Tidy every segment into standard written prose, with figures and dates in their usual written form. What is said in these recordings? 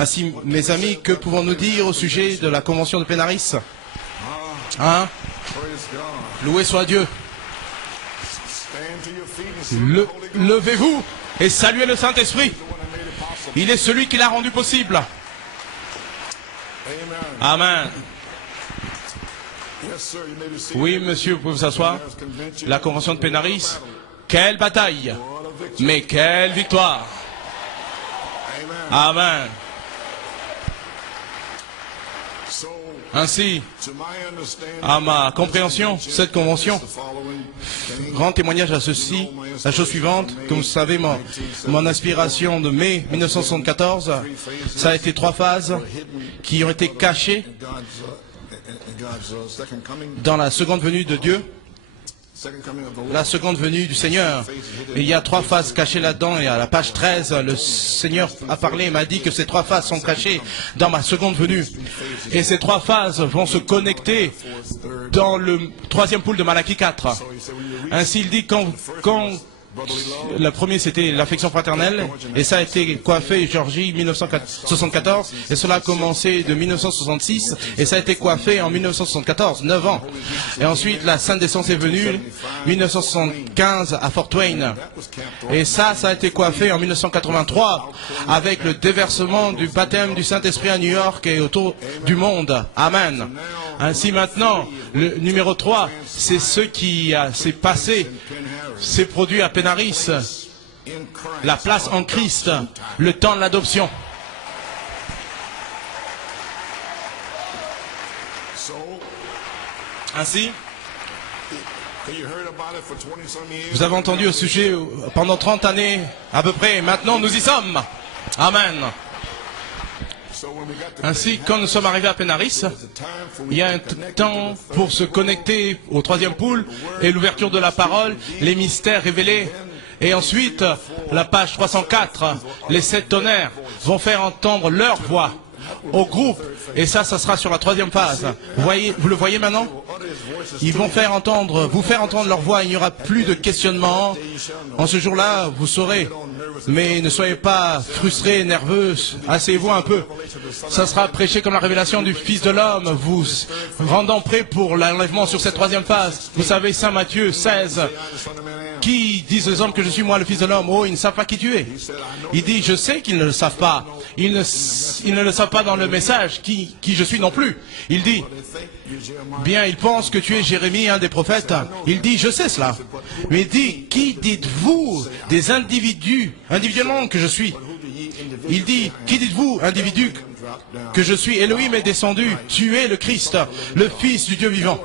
Ainsi, mes amis, que pouvons-nous dire au sujet de la convention de Pénaris? Hein? Loué soit Dieu. Levez-vous et saluez le Saint-Esprit. Il est celui qui l'a rendu possible. Amen. Oui, monsieur, vous pouvez vous asseoir. La convention de Pénaris, quelle bataille, mais quelle victoire. Amen. Ainsi, à ma compréhension, cette convention rend témoignage à ceci, la chose suivante. Comme vous savez, mon inspiration de mai 1974, ça a été 3 phases qui ont été cachées dans la seconde venue de Dieu, la seconde venue du Seigneur. Et il y a 3 phases cachées là-dedans, et à la page 13, le Seigneur a parlé et m'a dit que ces 3 phases sont cachées dans ma seconde venue. Et ces 3 phases vont se connecter dans le 3e poule de Malachie 4. Ainsi, il dit quand le premier, c'était l'affection fraternelle, et ça a été coiffé Georgie 1974, et cela a commencé de 1966, et ça a été coiffé en 1974, 9 ans. Et ensuite, la Sainte Descente est venue, 1975 à Fort Wayne, et ça a été coiffé en 1983, avec le déversement du baptême du Saint-Esprit à New York et autour du monde. Amen. Ainsi maintenant, le numéro 3, c'est ce qui s'est passé, s'est produit à Pénaris, la place en Christ, le temps de l'adoption. Ainsi, vous avez entendu au sujet pendant 30 années à peu près, et maintenant nous y sommes. Amen. Ainsi, quand nous sommes arrivés à Pénaris, il y a un temps pour se connecter au 3e poule et l'ouverture de la parole, les mystères révélés. Et ensuite, la page 304, les 7 tonnerres vont faire entendre leur voix au groupe. Et ça sera sur la 3e phase. Vous le voyez maintenant? Ils vont vous faire entendre leur voix. Il n'y aura plus de questionnement. En ce jour-là, vous saurez. Mais ne soyez pas frustrés, nerveux. Asseyez-vous un peu. Ça sera prêché comme la révélation du Fils de l'homme, vous rendant prêt pour l'enlèvement sur cette 3e phase. Vous savez, Saint Matthieu 16, qui disent les hommes que je suis moi le Fils de l'homme? Oh, ils ne savent pas qui tu es. Il dit, je sais qu'ils ne le savent pas. Ils ne le savent pas dans le message, qui je suis non plus. Il dit, bien, ils pensent que tu es Jérémie, un des prophètes. Il dit, je sais cela. Mais il dit, qui dites-vous des individuellement que je suis? Il dit, qui dites-vous, individu, que je suis? Elohim est descendu, tu es le Christ, le Fils du Dieu vivant.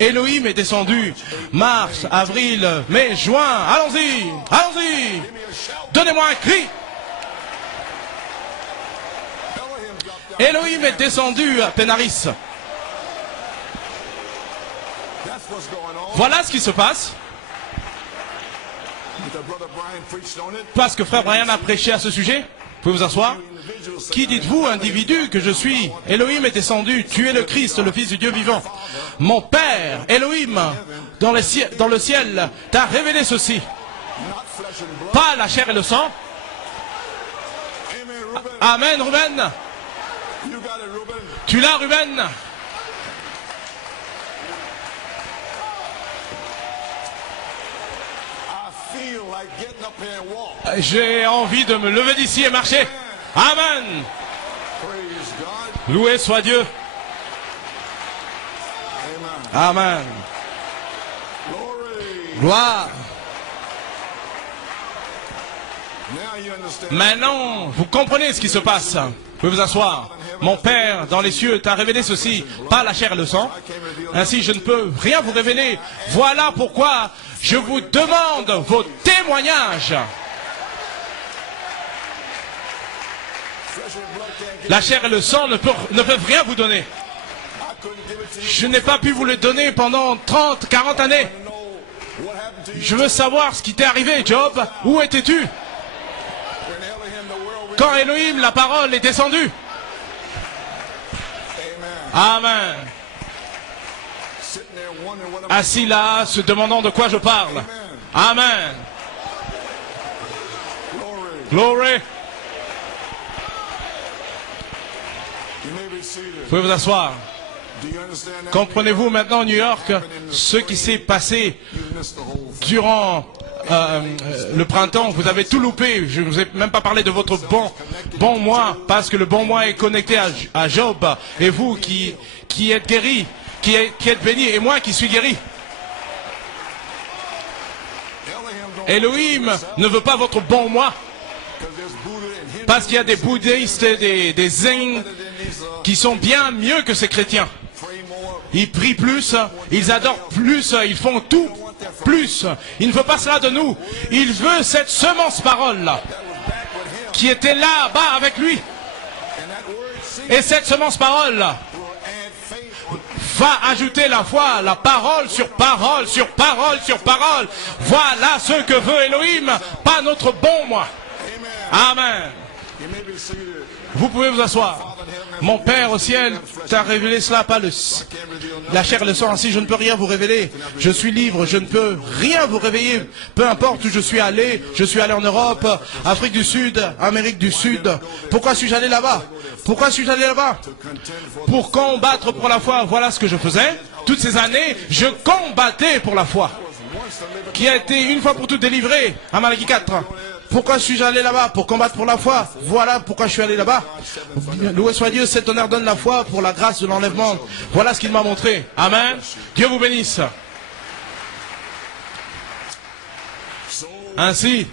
Elohim est descendu, mars, avril, mai, juin, allons-y, allons-y, donnez-moi un cri. Elohim est descendu à Pénaris. Voilà ce qui se passe. Parce que frère Brian a prêché à ce sujet. Vous pouvez vous asseoir. Qui dites-vous, individu, que je suis? Elohim est descendu, tu es le Christ, le Fils du Dieu vivant. Mon Père, Elohim, dans le ciel, t'a révélé ceci. Pas la chair et le sang. Amen, Ruben. Tu l'as, Ruben? J'ai envie de me lever d'ici et marcher. Amen. Loué soit Dieu. Amen. Gloire. Maintenant, vous comprenez ce qui se passe. Vous pouvez vous asseoir. Mon Père dans les cieux t'a révélé ceci, pas la chair et le sang. Ainsi, je ne peux rien vous révéler. Voilà pourquoi je vous demande vos témoignages. La chair et le sang ne peuvent rien vous donner. Je n'ai pas pu vous le donner pendant 30, 40 années. Je veux savoir ce qui t'est arrivé, Job. Où étais-tu quand Elohim, la parole, est descendue? Amen. Assis là, se demandant de quoi je parle. Amen. Glory. Vous pouvez vous asseoir. Comprenez-vous maintenant, New York, ce qui s'est passé durant le printemps? Vous avez tout loupé. Je ne vous ai même pas parlé de votre bon mois, parce que le bon mois est connecté à Job. Et vous qui êtes guéris, qui êtes bénis, et moi qui suis guéri. Elohim ne veut pas votre bon mois, parce qu'il y a des bouddhistes et des zen qui sont bien mieux que ces chrétiens. Ils prient plus, ils adorent plus, ils font tout plus. Il ne veut pas cela de nous. Il veut cette semence parole-là, qui était là-bas avec lui. Et cette semence parole-là va ajouter la foi, la parole sur parole, sur parole, sur parole. Voilà ce que veut Elohim, pas notre bon moi. Amen. Vous pouvez vous asseoir. Mon Père au ciel t'a révélé cela, pas la chair et le sang. Ainsi, je ne peux rien vous révéler. Je suis libre, je ne peux rien vous réveiller. Peu importe où je suis allé en Europe, Afrique du Sud, Amérique du Sud. Pourquoi suis-je allé là-bas? Pourquoi suis-je allé là-bas? Pour combattre pour la foi. Voilà ce que je faisais. Toutes ces années, je combattais pour la foi, qui a été une fois pour toutes délivrée à Malachie 4. Pourquoi suis-je allé là-bas? Pour combattre pour la foi. Voilà pourquoi je suis allé là-bas. Loué soit Dieu, cet honneur donne la foi pour la grâce de l'enlèvement. Voilà ce qu'il m'a montré. Amen. Dieu vous bénisse. Ainsi,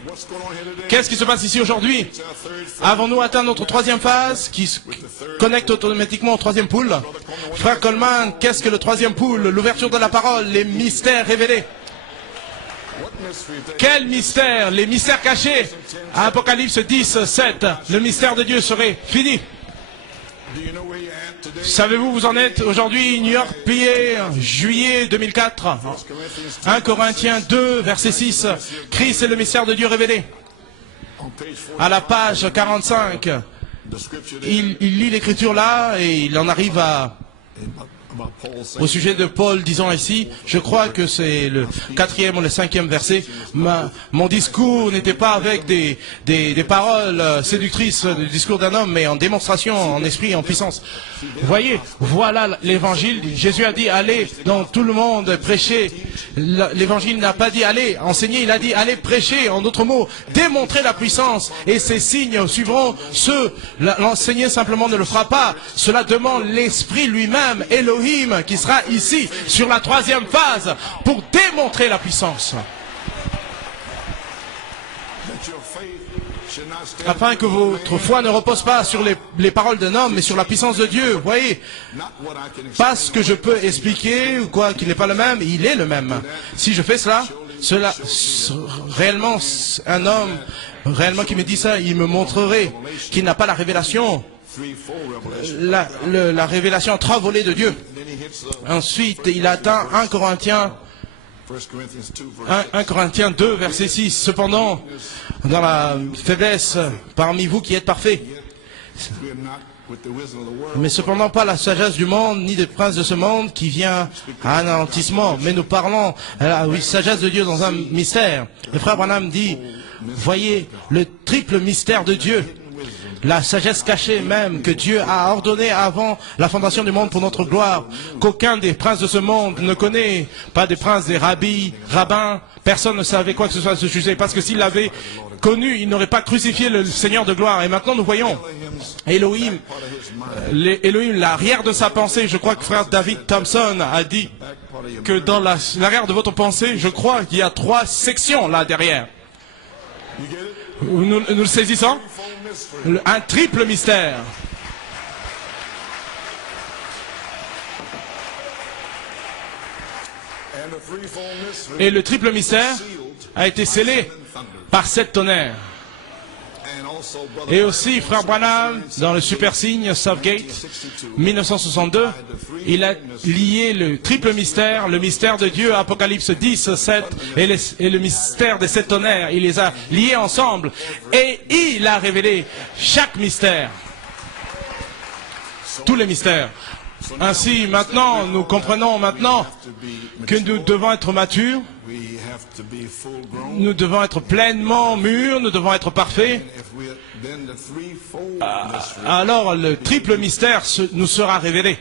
qu'est-ce qui se passe ici aujourd'hui? Avons-nous atteint notre troisième phase qui se connecte automatiquement au troisième pool? Frère Coleman, qu'est-ce que le troisième pool? L'ouverture de la parole, les mystères révélés. Quel mystère? Les mystères cachés. À Apocalypse 10, 7, le mystère de Dieu serait fini. Savez-vous, vous en êtes aujourd'hui, New York, plié, juillet 2004. 1 Corinthiens 2, verset 6. Christ est le mystère de Dieu révélé. À la page 45, il lit l'écriture là et il en arrive au sujet de Paul, disant ici, je crois que c'est le 4e ou le 5e verset, mon discours n'était pas avec des paroles séductrices du discours d'un homme, mais en démonstration, en esprit, en puissance. Vous voyez, voilà l'évangile. Jésus a dit, allez dans tout le monde, prêcher. L'évangile n'a pas dit, allez enseigner, il a dit, allez prêcher. En d'autres mots, démontrer la puissance. Et ces signes suivront ceux. L'enseigner simplement ne le fera pas. Cela demande l'Esprit lui-même, Elohim, qui sera ici, sur la troisième phase, pour démontrer la puissance. Afin que votre foi ne repose pas sur les paroles d'un homme, mais sur la puissance de Dieu. Vous voyez, pas ce que je peux expliquer, ou quoi, qu'il n'est pas le même, il est le même. Si je fais cela, réellement, un homme, réellement qui me dit ça, il me montrerait qu'il n'a pas la révélation, la révélation 3 volets de Dieu. Ensuite, il atteint 1 Corinthiens 2, verset 6. Cependant, dans la faiblesse, parmi vous qui êtes parfaits, mais cependant pas la sagesse du monde, ni des princes de ce monde qui vient à un anéantissement. Mais nous parlons la sagesse de Dieu dans un mystère. Le frère Branham dit, voyez le triple mystère de Dieu. La sagesse cachée même que Dieu a ordonnée avant la fondation du monde pour notre gloire, qu'aucun des princes de ce monde ne connaît, pas des princes, des rabbins, personne ne savait quoi que ce soit à ce sujet, parce que s'il l'avait connu, il n'aurait pas crucifié le Seigneur de gloire. Et maintenant nous voyons Elohim, l'arrière de sa pensée. Je crois que frère David Thompson a dit que dans l'arrière de votre pensée, je crois qu'il y a 3 sections là derrière. Nous le saisissons? Un triple mystère. Et le triple mystère a été scellé par 7 tonnerres. Et aussi, frère Branham, dans le super signe Southgate, 1962, il a lié le triple mystère, le mystère de Dieu, Apocalypse 10, 7, et le mystère des 7 tonnerres. Il les a liés ensemble. Et il a révélé chaque mystère. Tous les mystères. Ainsi, maintenant, nous comprenons maintenant que nous devons être matures, nous devons être pleinement mûrs, nous devons être parfaits. alors le triple mystère nous sera révélé.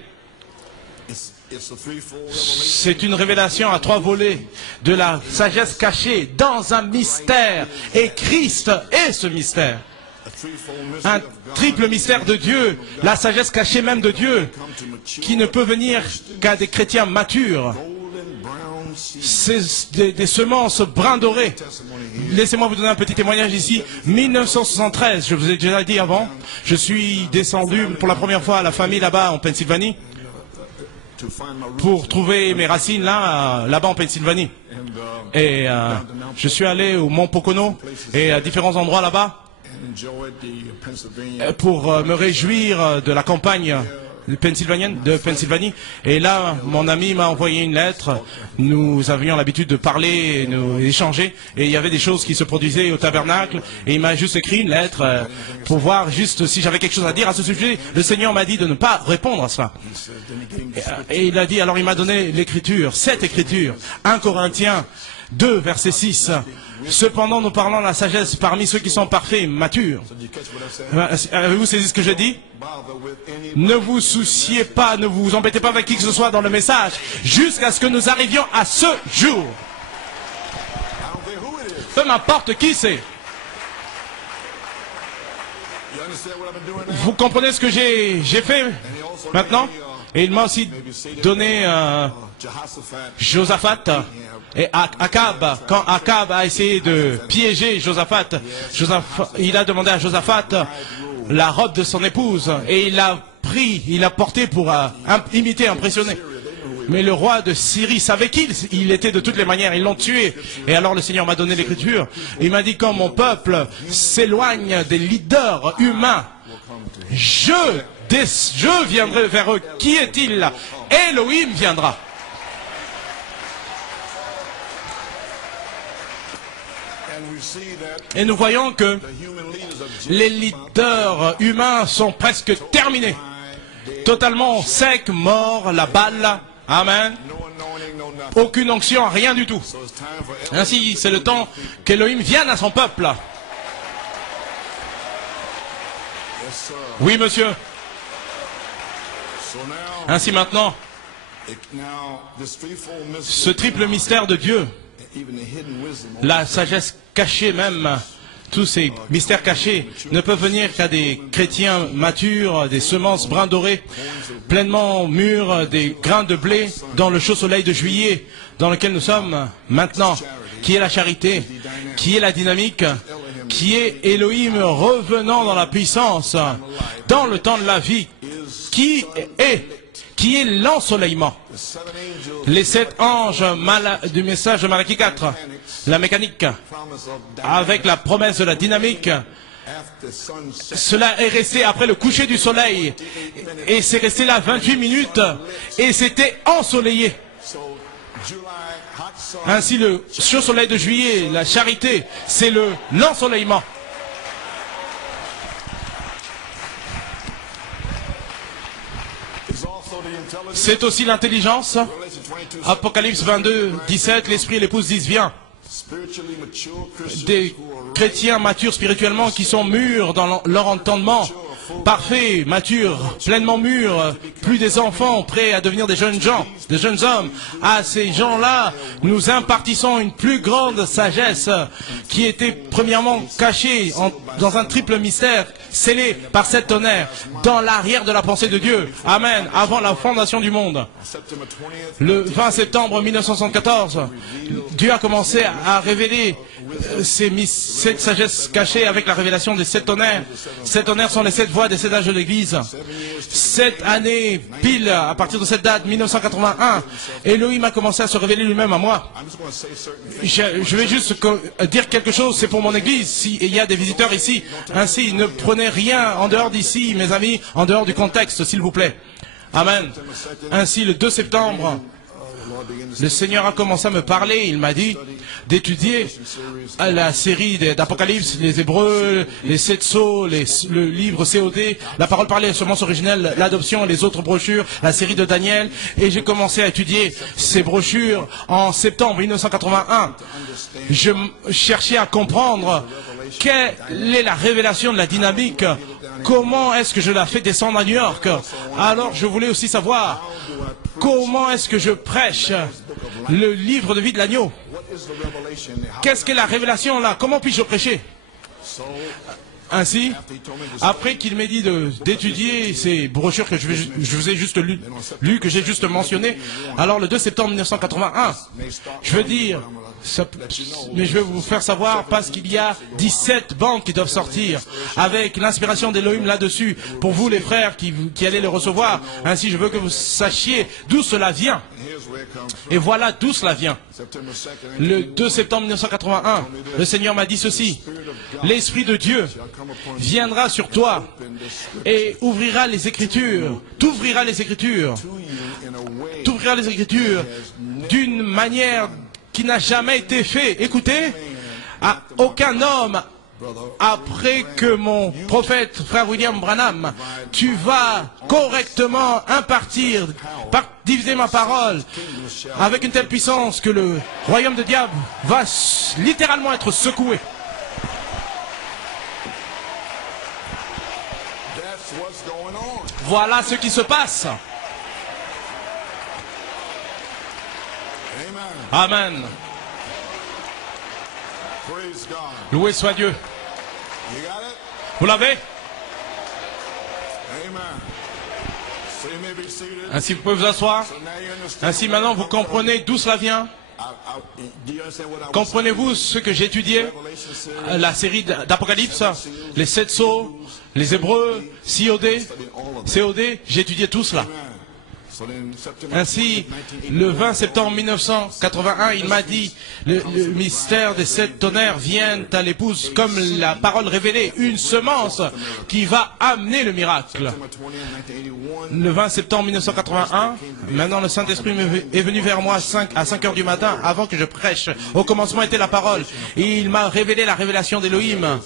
C'est une révélation à 3 volets de la sagesse cachée dans un mystère. Et Christ est ce mystère. Un triple mystère de Dieu, la sagesse cachée même de Dieu, qui ne peut venir qu'à des chrétiens matures. C'est des semences brun doré. Laissez-moi vous donner un petit témoignage ici. 1973, je vous ai déjà dit avant, je suis descendu pour la première fois à la famille là-bas en Pennsylvanie pour trouver mes racines là-bas en Pennsylvanie. Et je suis allé au Mont Pocono et à différents endroits là-bas pour me réjouir de la campagne de Pennsylvanie. Et là, mon ami m'a envoyé une lettre. Nous avions l'habitude de parler et nous échanger. Et il y avait des choses qui se produisaient au tabernacle. Et il m'a juste écrit une lettre pour voir juste si j'avais quelque chose à dire à ce sujet. Le Seigneur m'a dit de ne pas répondre à cela. Et il a dit, alors il m'a donné l'écriture, cette écriture, 1 Corinthiens 2, verset 6. Cependant, nous parlons de la sagesse parmi ceux qui sont parfaits, matures. Avez-vous saisi ce que je dis? Ne vous souciez pas, ne vous embêtez pas avec qui que ce soit dans le message, jusqu'à ce que nous arrivions à ce jour. Peu m'importe qui c'est. Vous comprenez ce que j'ai fait maintenant? Et il m'a aussi donné Josaphat et Akab. Quand Akab a essayé de piéger Josaphat, il a demandé à Josaphat la robe de son épouse et il l'a pris, il l'a porté pour imiter, impressionner. Mais le roi de Syrie savait qui il était de toutes les manières, ils l'ont tué. Et alors le Seigneur m'a donné l'écriture. Il m'a dit, quand mon peuple s'éloigne des leaders humains, je viendrai vers eux. Qui est-il? Elohim viendra. Et nous voyons que les leaders humains sont presque terminés. Totalement secs, morts, la balle. Amen. Aucune onction, rien du tout. Ainsi, c'est le temps qu'Elohim vienne à son peuple. Oui, monsieur. Ainsi maintenant, ce triple mystère de Dieu, la sagesse cachée même, tous ces mystères cachés ne peuvent venir qu'à des chrétiens matures, des semences brun dorées, pleinement mûres, des grains de blé dans le chaud soleil de juillet dans lequel nous sommes maintenant, qui est la charité, qui est la dynamique, qui est Elohim revenant dans la puissance, dans le temps de la vie, qui est l'ensoleillement. Les 7 anges du message de Malachie 4, la mécanique, avec la promesse de la dynamique, cela est resté après le coucher du soleil, et c'est resté là 28 minutes, et c'était ensoleillé. Ainsi, le chaud soleil de juillet, la charité, c'est l'ensoleillement. C'est aussi l'intelligence. Apocalypse 22, 17, l'esprit et l'épouse disent viens. Des chrétiens matures spirituellement qui sont mûrs dans leur entendement, parfaits, matures, pleinement mûrs, plus des enfants prêts à devenir des jeunes gens, des jeunes hommes. À ces gens-là, nous impartissons une plus grande sagesse qui était premièrement cachée dans un triple mystère, scellé par 7 tonnerres, dans l'arrière de la pensée de Dieu. Amen. Avant la fondation du monde. Le 20 septembre 1974, Dieu a commencé à révéler cette sagesse cachée avec la révélation des 7 tonnerres. 7 tonnerres sont les 7 voix des 7 âges de l'Église. 7 années, pile, à partir de cette date, 1981, Elohim a commencé à se révéler lui-même à moi. Je vais juste dire quelque chose, c'est pour mon Église, s'il y a des visiteurs ici. Ainsi, ne prenez rien en dehors d'ici, mes amis, en dehors du contexte, s'il vous plaît. Amen. Ainsi, le 2 septembre, le Seigneur a commencé à me parler, il m'a dit d'étudier la série d'Apocalypse, les Hébreux, les 7 sceaux, le livre COD, la parole parlée, semence originelle, l'adoption et les autres brochures, la série de Daniel, et j'ai commencé à étudier ces brochures en septembre 1981. Je cherchais à comprendre quelle est la révélation de la dynamique? Comment est-ce que je la fais descendre à New York? Alors je voulais aussi savoir comment est-ce que je prêche le livre de vie de l'agneau. Qu'est-ce qu'est la révélation là? Comment puis-je prêcher? Ainsi, après qu'il m'ait dit d'étudier ces brochures que je vous ai juste lu, que j'ai juste mentionné, alors le 2 septembre 1981, je veux dire, mais je vais vous faire savoir parce qu'il y a 17 banques qui doivent sortir avec l'inspiration d'Elohim là-dessus pour vous les frères qui allez les recevoir. Ainsi, je veux que vous sachiez d'où cela vient. Et voilà d'où cela vient. Le 2 septembre 1981, le Seigneur m'a dit ceci: l'Esprit de Dieu viendra sur toi et ouvrira les Écritures, t'ouvrira les Écritures d'une manière qui n'a jamais été fait. Écoutez, à aucun homme, après que mon prophète, frère William Branham, tu vas correctement diviser ma parole avec une telle puissance que le royaume de diable va littéralement être secoué. Voilà ce qui se passe. Amen. Loué soit Dieu. Vous l'avez? Ainsi vous pouvez vous asseoir. Ainsi maintenant vous comprenez d'où cela vient. Comprenez-vous ce que j'étudiais? La série d'Apocalypse, les 7 sceaux, les Hébreux, COD, j'étudiais tout cela. Ainsi, le 20 septembre 1981, il m'a dit, le mystère des 7 tonnerres viennent à l'épouse comme la parole révélée, une semence qui va amener le miracle. Le 20 septembre 1981, maintenant le Saint-Esprit est venu vers moi à 5 heures du matin, avant que je prêche. Au commencement était la parole. Et il m'a révélé la révélation d'Élohim.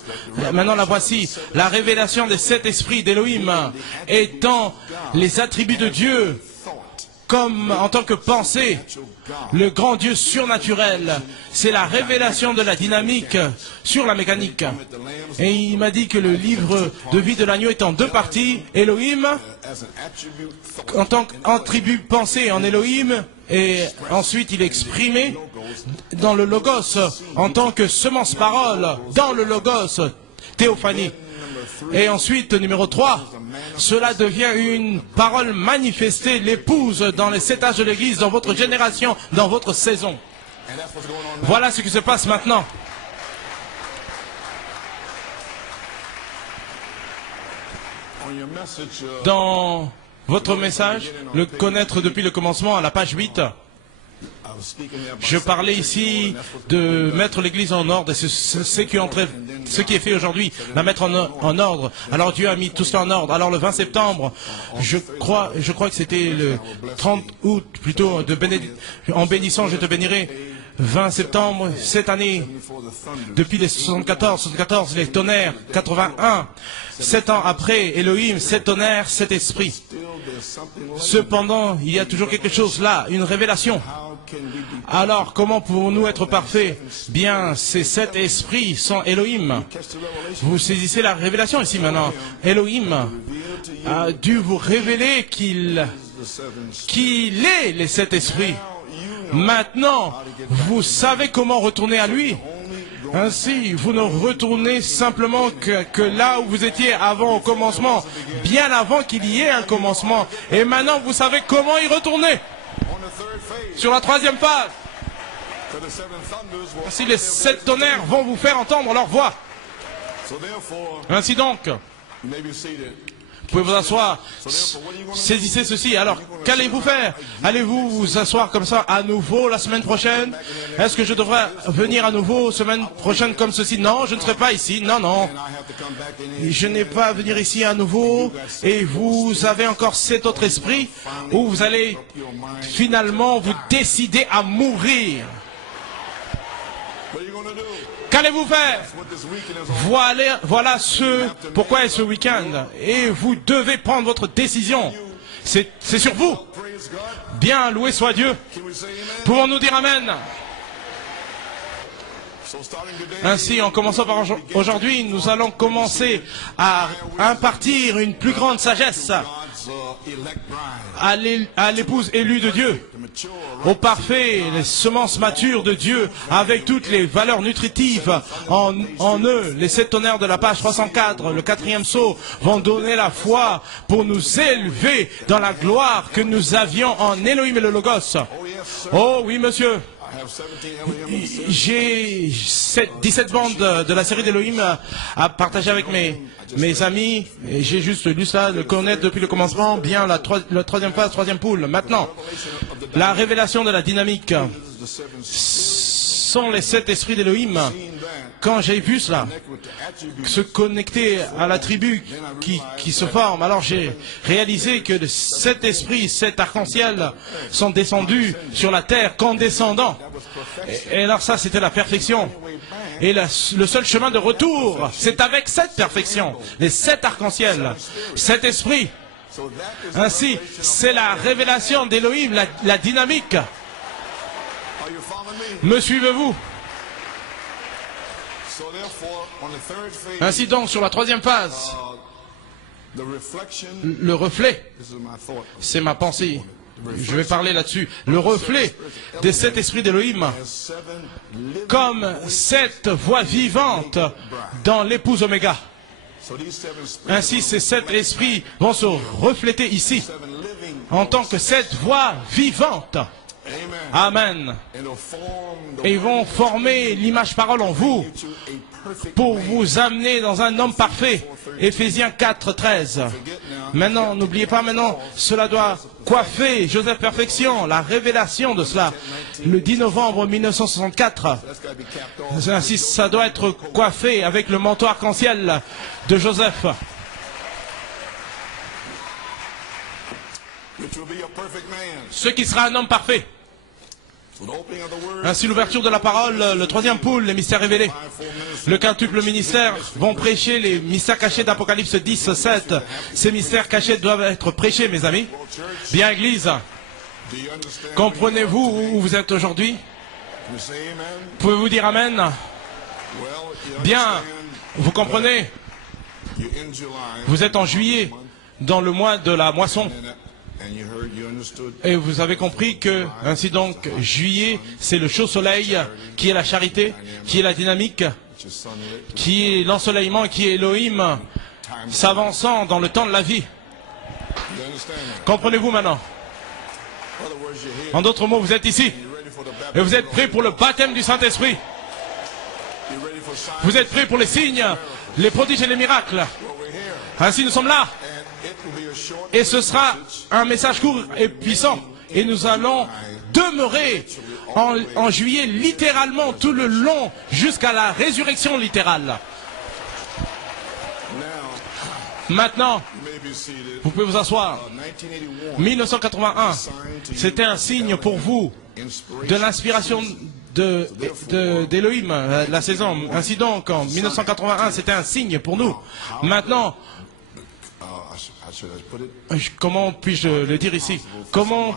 Maintenant la voici, la révélation des 7 esprits d'Élohim, étant les attributs de Dieu, comme en tant que pensée, le grand Dieu surnaturel. C'est la révélation de la dynamique sur la mécanique. Et il m'a dit que le livre de vie de l'agneau est en 2 parties. Elohim, en tant qu'attribut pensée en Elohim, et ensuite il est exprimé dans le Logos, en tant que semence parole, dans le Logos, théophanie. Et ensuite, numéro 3, cela devient une parole manifestée, l'épouse dans les 7 âges de l'Église, dans votre génération, dans votre saison. Voilà ce qui se passe maintenant. Dans votre message, le connaître depuis le commencement, à la page 8, je parlais ici de mettre l'Église en ordre, et ce qui est fait aujourd'hui, la mettre en ordre. Alors Dieu a mis tout cela en ordre. Alors le 20 septembre, je crois que c'était le 30 août, plutôt, en bénissant, je te bénirai. 20 septembre, cette année, depuis les 74, les tonnerres, 81, 7 ans après, Elohim, 7 tonnerres, 7 esprits. Cependant, il y a toujours quelque chose là, une révélation. Alors, comment pouvons-nous être parfaits? Bien, ces 7 esprits sont Elohim. Vous saisissez la révélation ici maintenant. Elohim a dû vous révéler qu'il est les 7 esprits. Maintenant, vous savez comment retourner à lui. Ainsi, vous ne retournez simplement que là où vous étiez avant au commencement, bien avant qu'il y ait un commencement. Et maintenant, vous savez comment y retourner. Sur la 3e phase. Ainsi, les 7 tonnerres vont vous faire entendre leur voix. Ainsi donc, vous pouvez vous asseoir. Saisissez ceci. Alors, qu'allez-vous faire? Allez-vous vous asseoir comme ça à nouveau la semaine prochaine? Est-ce que je devrais venir à nouveau semaine prochaine comme ceci? Non, je ne serai pas ici. Non, non. Je n'ai pas à venir ici à nouveau. Et vous avez encore cet autre esprit où vous allez finalement vous décider à mourir. Qu'allez-vous faire? Voilà pourquoi est ce week-end. Et vous devez prendre votre décision. C'est sur vous. Bien, loué soit Dieu. Pouvons-nous dire Amen? Ainsi, en commençant par aujourd'hui, nous allons commencer à impartir une plus grande sagesse à l'épouse élue de Dieu, au parfait, les semences matures de Dieu, avec toutes les valeurs nutritives en eux. Les 7 tonnerres de la page 304, le 4e sceau, vont donner la foi pour nous élever dans la gloire que nous avions en Elohim et le Logos. Oh oui, monsieur. J'ai 17 bandes de la série d'Elohim à partager avec mes amis, et j'ai juste lu ça, le connaître depuis le commencement, bien la troisième phase, troisième poule. Maintenant, la révélation de la dynamique sont les 7 esprits d'Elohim. Quand j'ai vu cela, se connecter à la tribu qui se forme, alors j'ai réalisé que 7 esprits, 7 arcs-en-ciel sont descendus sur la terre qu'en descendant. Et alors ça, c'était la perfection. Et le seul chemin de retour, c'est avec cette perfection. Les 7 arcs-en-ciel, 7 esprits. Ainsi, c'est la révélation d'Elohim, la dynamique. Me suivez-vous? Ainsi donc, sur la 3e phase, le reflet, c'est ma pensée, je vais parler là-dessus, le reflet des 7 esprits d'Elohim, comme 7 voix vivantes dans l'épouse Oméga. Ainsi, ces 7 esprits vont se refléter ici, en tant que 7 voix vivantes. Amen. Et ils vont former l'image parole en vous pour vous amener dans un homme parfait. Éphésiens 4, 13. Maintenant, n'oubliez pas maintenant, cela doit coiffer Joseph Perfection, la révélation de cela, le 10 novembre 1964. Ainsi, ça doit être coiffé avec le manteau arc-en-ciel de Joseph. Ce qui sera un homme parfait. Ainsi, l'ouverture de la parole, le 3e poule, les mystères révélés. Le quintuple ministère vont prêcher les mystères cachés d'Apocalypse 10, 7. Ces mystères cachés doivent être prêchés, mes amis. Bien, Église, comprenez-vous où vous êtes aujourd'hui? Pouvez-vous dire Amen? Bien, vous comprenez? Vous êtes en juillet, dans le mois de la moisson. Et vous avez compris que, ainsi donc, juillet, c'est le chaud soleil, qui est la charité, qui est la dynamique, qui est l'ensoleillement, qui est Elohim, s'avançant dans le temps de la vie. Comprenez-vous maintenant? En d'autres mots, vous êtes ici, et vous êtes prêts pour le baptême du Saint-Esprit. Vous êtes prêts pour les signes, les prodiges et les miracles. Ainsi, nous sommes là. Et ce sera un message court et puissant. Et nous allons demeurer en juillet littéralement tout le long jusqu'à la résurrection littérale. Maintenant, vous pouvez vous asseoir. 1981, c'était un signe pour vous de l'inspiration d'Elohim, la saison. Ainsi donc, en 1981, c'était un signe pour nous. Maintenant, comment puis-je le dire ici? Comment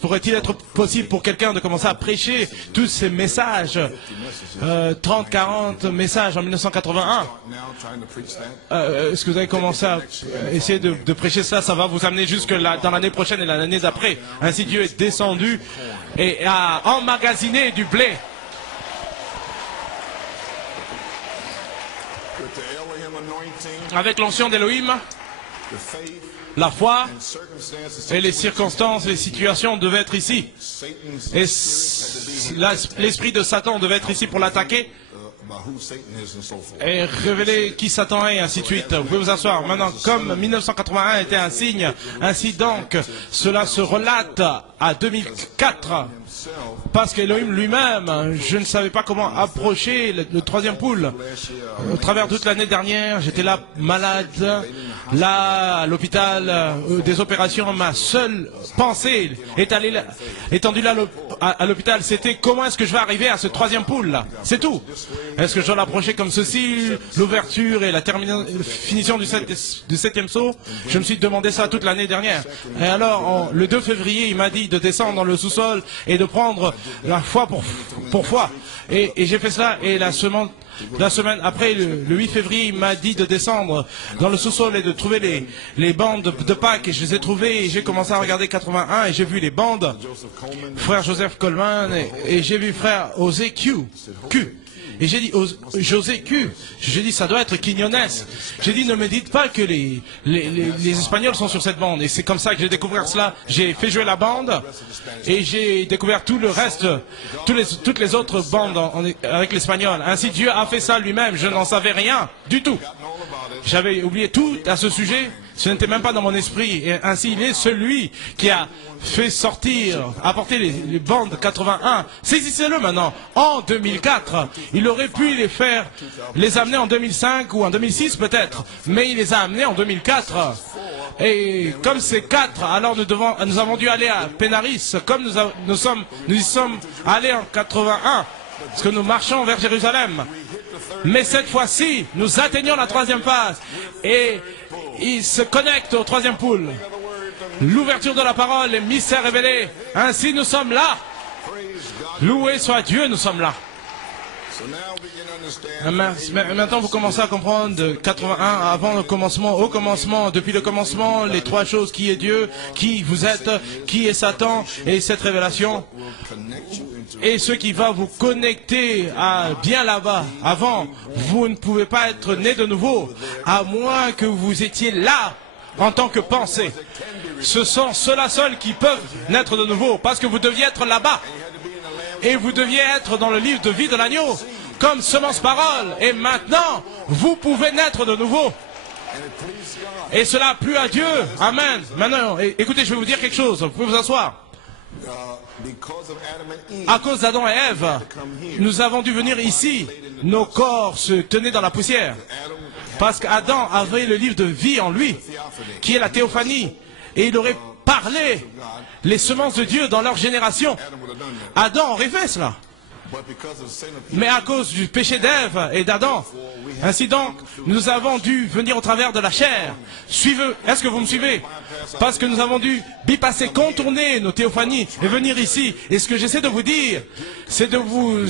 pourrait-il être possible pour quelqu'un de commencer à prêcher tous ces messages, 30-40 messages en 1981? Est-ce que vous avez commencé à essayer de prêcher ça? Ça va vous amener jusque dans l'année prochaine et l'année d'après. Ainsi, Dieu est descendu et a emmagasiné du blé. Avec l'onction d'Elohim, la foi et les circonstances, les situations devaient être ici. Et l'esprit de Satan devait être ici pour l'attaquer et révéler qui Satan est, et ainsi de suite. Vous pouvez vous asseoir. Maintenant, comme 1981 était un signe, ainsi donc, cela se relate à 2004. Parce qu'Elohim lui-même, je ne savais pas comment approcher le 3e poule. Au travers toute l'année dernière, j'étais là malade, là, à l'hôpital des opérations, ma seule pensée étendue là à l'hôpital, c'était comment est-ce que je vais arriver à ce troisième pool là. C'est tout. Est-ce que je dois l'approcher comme ceci, l'ouverture et la finition du septième saut? Je me suis demandé ça toute l'année dernière. Et alors, le 2 février, il m'a dit de descendre dans le sous-sol et de prendre la foi pour foi. Et j'ai fait cela, et la semaine après, le 8 février, il m'a dit de descendre dans le sous-sol et de trouver les bandes de Pâques, et je les ai trouvées, et j'ai commencé à regarder 81, et j'ai vu les bandes, frère Joseph Coleman, et j'ai vu frère José Q. Et j'ai dit, José Q, j'ai dit, ça doit être Quiñones. J'ai dit, ne me dites pas que les Espagnols sont sur cette bande. Et c'est comme ça que j'ai découvert cela. J'ai fait jouer la bande, et j'ai découvert tout le reste, toutes les autres bandes avec l'Espagnol. Ainsi, Dieu a fait ça lui-même. Je n'en savais rien du tout. J'avais oublié tout à ce sujet. Ce n'était même pas dans mon esprit. Et ainsi, il est celui qui a fait apporter les bandes 81. Saisissez-le maintenant. En 2004, il aurait pu les amener en 2005 ou en 2006 peut-être. Mais il les a amenés en 2004. Et comme c'est 4, alors nous avons dû aller à Pénaris. Comme nous y sommes allés en 81. Parce que nous marchons vers Jérusalem. Mais cette fois-ci, nous atteignons la troisième phase. Et il se connecte au troisième pool. L'ouverture de la parole, les mystères révélés. Ainsi, nous sommes là. Loué soit Dieu, nous sommes là. Maintenant, vous commencez à comprendre de 81 avant le commencement, au commencement, depuis le commencement, les trois choses: qui est Dieu, qui vous êtes, qui est Satan, et cette révélation. Et ce qui va vous connecter à bien là-bas. Avant, vous ne pouvez pas être né de nouveau, à moins que vous étiez là en tant que pensée. Ce sont ceux-là seuls qui peuvent naître de nouveau, parce que vous deviez être là-bas. Et vous deviez être dans le livre de vie de l'agneau, comme semence parole. Et maintenant, vous pouvez naître de nouveau. Et cela a plu à Dieu. Amen. Maintenant, écoutez, je vais vous dire quelque chose. Vous pouvez vous asseoir. À cause d'Adam et Ève, nous avons dû venir ici. Nos corps se tenaient dans la poussière. Parce qu'Adam avait le livre de vie en lui, qui est la théophanie. Et il aurait parlé les semences de Dieu dans leur génération. Adam aurait fait cela. Mais à cause du péché d'Ève et d'Adam, ainsi donc, nous avons dû venir au travers de la chair. Est-ce que vous me suivez? Parce que nous avons dû bypasser, contourner nos théophanies et venir ici. Et ce que j'essaie de vous dire, c'est de vous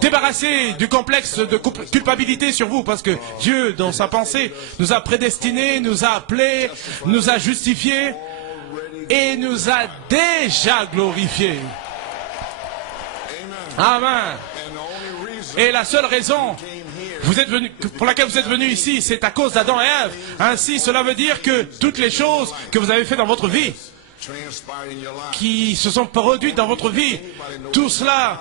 débarrasser du complexe de culpabilité sur vous. Parce que Dieu, dans sa pensée, nous a prédestinés, nous a appelés, nous a justifiés et nous a déjà glorifiés. Amen. Et la seule raison pour laquelle vous êtes venus ici, c'est à cause d'Adam et Ève. Ainsi, cela veut dire que toutes les choses que vous avez faites dans votre vie, qui se sont produites dans votre vie, tout cela,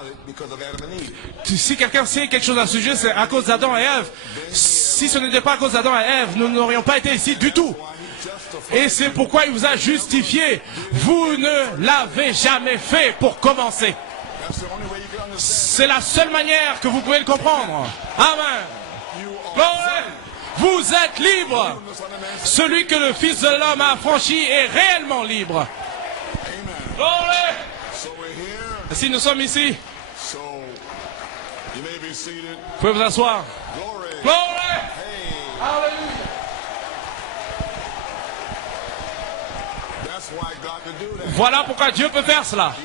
si quelqu'un sait quelque chose à ce sujet, c'est à cause d'Adam et Ève. Si ce n'était pas à cause d'Adam et Ève, nous n'aurions pas été ici du tout. Et c'est pourquoi il vous a justifié. Vous ne l'avez jamais fait pour commencer. C'est la seule manière que vous pouvez le comprendre. Amen. Gloire. Vous êtes libre. Celui que le Fils de l'homme a affranchi est réellement libre. Gloire. Si nous sommes ici, vous pouvez vous asseoir. Gloire. Alléluia. Voilà pourquoi Dieu peut faire cela.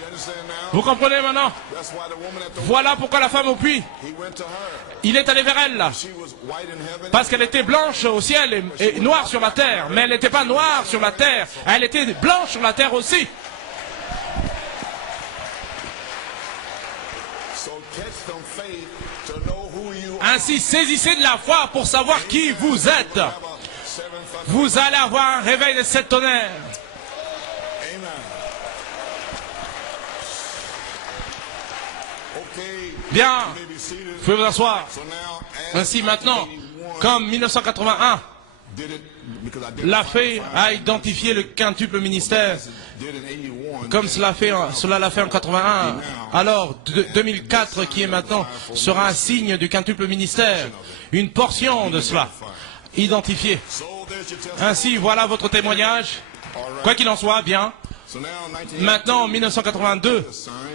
Vous comprenez maintenant? Voilà pourquoi la femme au puits, il est allé vers elle là. Parce qu'elle était blanche au ciel et noire sur la terre. Mais elle n'était pas noire sur la terre. Elle était blanche sur la terre aussi. Ainsi, saisissez de la foi pour savoir qui vous êtes. Vous allez avoir un réveil de 7 tonnerres. Bien, vous pouvez vous asseoir. Ainsi maintenant, comme 1981 l'a fait, a identifié le quintuple ministère, comme cela l'a fait en 81, alors 2004 qui est maintenant sera un signe du quintuple ministère, une portion de cela, identifiée. Ainsi, voilà votre témoignage. Quoi qu'il en soit, bien. Maintenant, en 1982,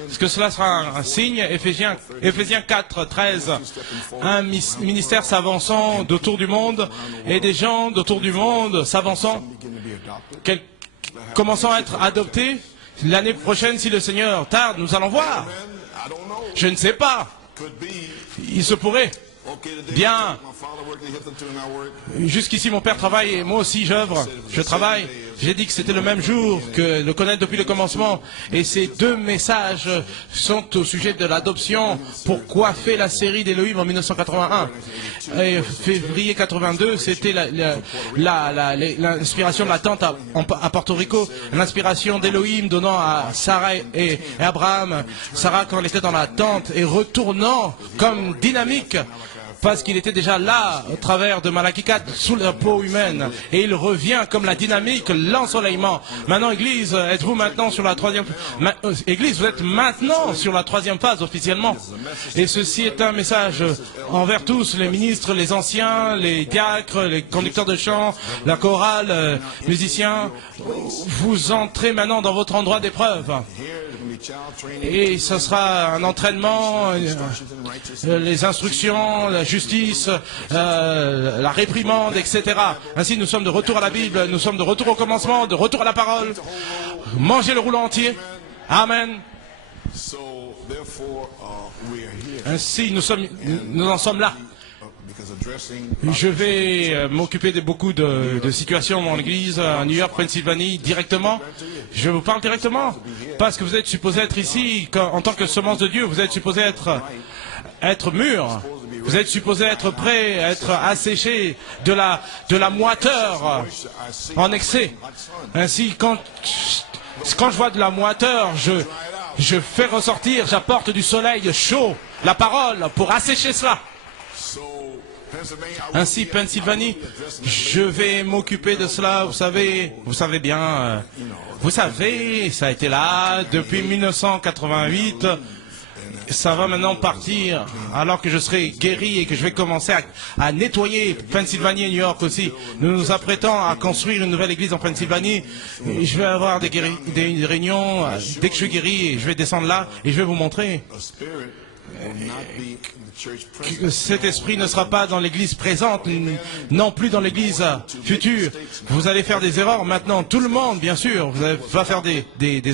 est-ce que cela sera un signe? Éphésiens 4, 13. Un ministère s'avançant d'autour du monde et des gens d'autour du monde s'avançant, commençant à être adoptés. L'année prochaine, si le Seigneur tarde, nous allons voir. Je ne sais pas. Il se pourrait. Bien. Jusqu'ici, mon père travaille et moi aussi j'œuvre. Je travaille. J'ai dit que c'était le même jour, que le connaître depuis le commencement. Et ces deux messages sont au sujet de l'adoption. Pourquoi fait la série d'Élohim en 1981 et février 82, c'était l'inspiration de la tente à Porto Rico. L'inspiration d'Élohim donnant à Sarah et Abraham. Sarah quand elle était dans la tente et retournant comme dynamique. Parce qu'il était déjà là, au travers de Malachie 4, sous la peau humaine. Et il revient comme la dynamique, l'ensoleillement. Maintenant, Église, êtes-vous maintenant sur la troisième... Église, vous êtes maintenant sur la troisième phase, officiellement. Et ceci est un message envers tous, les ministres, les anciens, les diacres, les conducteurs de chant, la chorale, musiciens. Vous entrez maintenant dans votre endroit d'épreuve. Et ce sera un entraînement, les instructions, la justice, la réprimande, etc. Ainsi, nous sommes de retour à la Bible, nous sommes de retour au commencement, de retour à la parole. Mangez le rouleau entier. Amen. Ainsi, nous en sommes là. Je vais m'occuper de beaucoup de situations dans l'église à New York, Pennsylvanie, directement. Je vous parle directement parce que vous êtes supposé être ici en tant que semence de Dieu. Vous êtes supposé être mûr. Vous êtes supposé être prêt, être asséché de la moiteur en excès. Ainsi, quand je vois de la moiteur, je fais ressortir, j'apporte du soleil chaud, la parole, pour assécher cela. Ainsi, Pennsylvanie, je vais m'occuper de cela, vous savez bien, vous savez, ça a été là depuis 1988, ça va maintenant partir, alors que je serai guéri et que je vais commencer à nettoyer Pennsylvanie et New York aussi. Nous nous apprêtons à construire une nouvelle église en Pennsylvanie, et je vais avoir des réunions, dès que je suis guéri, je vais descendre là, et je vais vous montrer que cet esprit ne sera pas dans l'église présente, non plus dans l'église future. Vous allez faire des erreurs maintenant, tout le monde bien sûr va faire des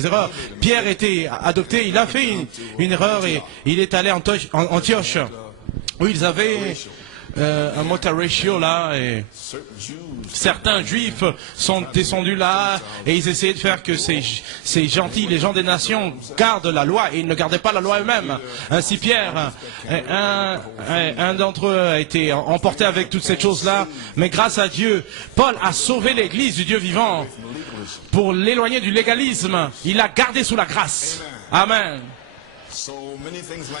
erreurs. Pierre était adopté, il a fait une erreur et il est allé en Antioche où ils avaient un multi-ratio là et certains juifs sont descendus là et ils essayaient de faire que ces gentils, les gens des nations gardent la loi et ils ne gardaient pas la loi eux-mêmes. Ainsi Pierre, un d'entre eux a été emporté avec toutes ces choses-là, mais grâce à Dieu, Paul a sauvé l'église du Dieu vivant pour l'éloigner du légalisme. Il l'a gardé sous la grâce. Amen.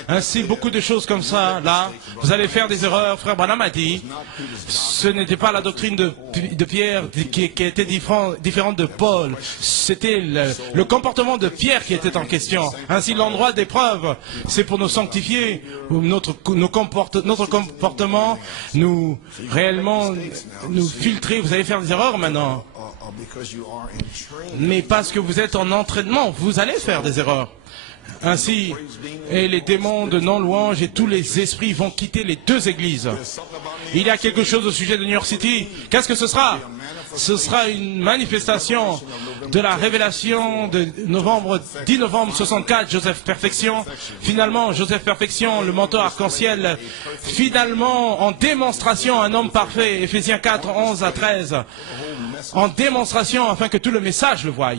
Ainsi, beaucoup de choses comme ça, là, vous allez faire des erreurs. Frère Branham a dit, ce n'était pas la doctrine de Pierre qui était différente de Paul. C'était le comportement de Pierre qui était en question. Ainsi, l'endroit d'épreuve, c'est pour nous sanctifier, notre comportement, nous filtrer. Vous allez faire des erreurs maintenant. Mais parce que vous êtes en entraînement, vous allez faire des erreurs. Ainsi, et les démons de non-louange et tous les esprits vont quitter les deux églises. Il y a quelque chose au sujet de New York City. Qu'est-ce que ce sera? Ce sera une manifestation de la révélation de 10 novembre 64, Joseph Perfection. Finalement, Joseph Perfection, le manteau arc-en-ciel, finalement, en démonstration, un homme parfait, Éphésiens 4, 11 à 13, en démonstration afin que tout le message le voie.